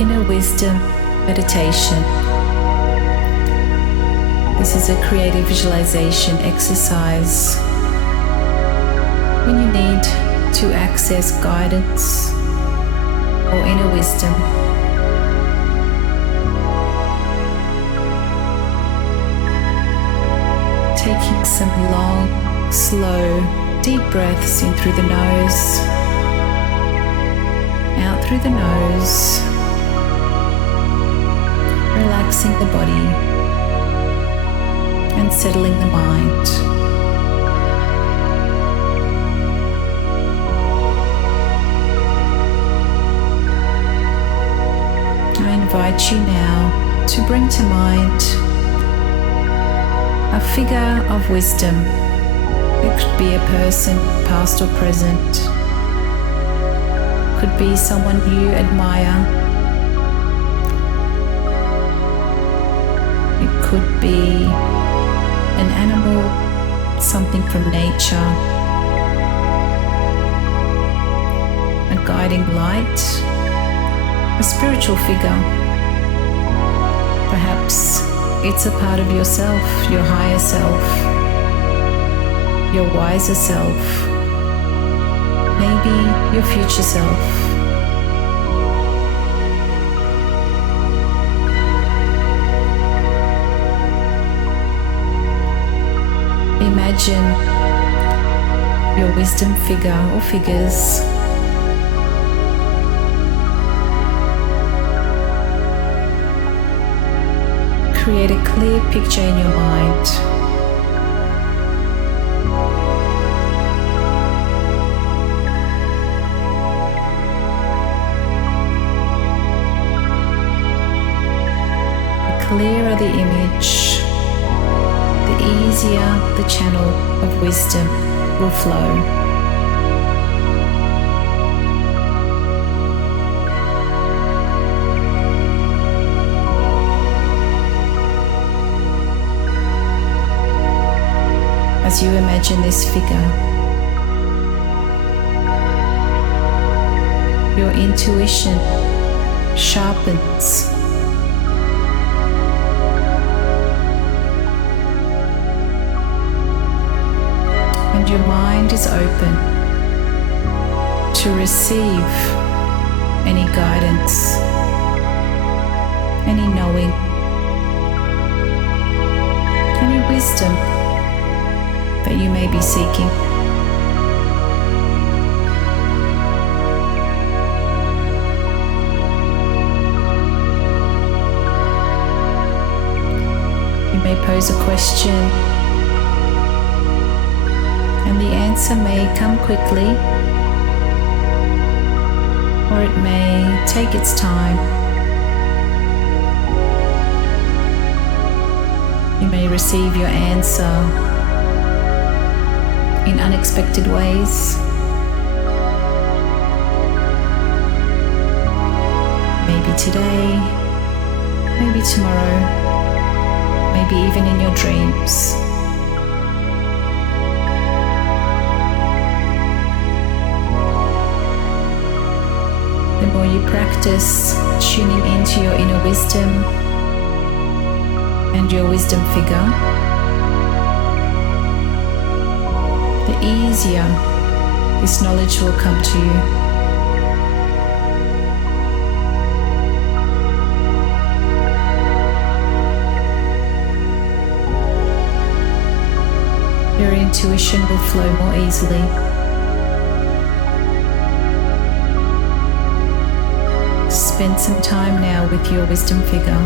Inner Wisdom Meditation. This is a creative visualization exercise when you need to access guidance or inner wisdom. Taking some long, slow, deep breaths in through the nose, out through the nose, relaxing the body and settling the mind. I invite you now to bring to mind a figure of wisdom. It could be a person, past or present. Could be someone you admire. It could be an animal, something from nature, a guiding light, a spiritual figure. Perhaps it's a part of yourself, your higher self, your wiser self, maybe your future self. Imagine your wisdom figure or figures create a clear picture in your mind. The clearer the image, the easier the channel of wisdom will flow. As you imagine this figure, your intuition sharpens. And your mind is open to receive any guidance, any knowing, any wisdom that you may be seeking. You may pose a question, and the answer may come quickly, or it may take its time. You may receive your answer in unexpected ways. Maybe today, maybe tomorrow, maybe even in your dreams. The more you practice tuning into your inner wisdom and your wisdom figure, the easier this knowledge will come to you. Your intuition will flow more easily. Spend some time now with your wisdom figure.